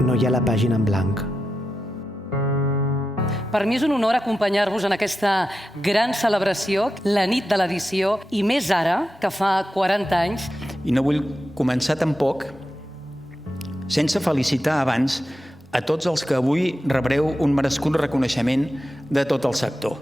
no hi ha la pàgina en blanc. Per mi és un honor acompanyar-vos en aquesta gran celebració, la nit de l'edició, i més ara, que fa 40 anys. I no vull començar tampoc sense felicitar abans a tots els que avui rebreu un merescut reconeixement de tot el sector.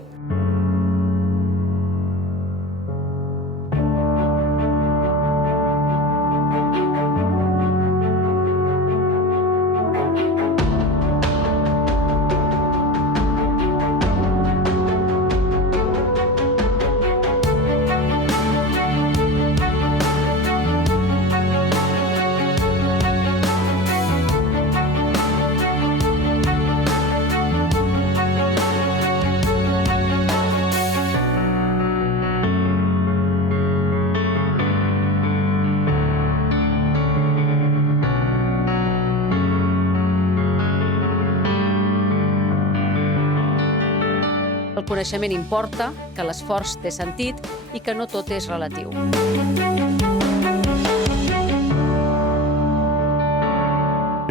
El coneixement importa, que l'esforç té sentit i que no tot és relatiu. En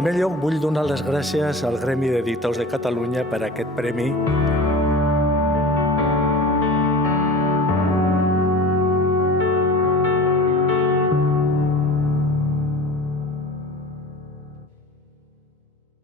primer lloc, vull donar les gràcies al Gremi d'Editors de Catalunya per aquest premi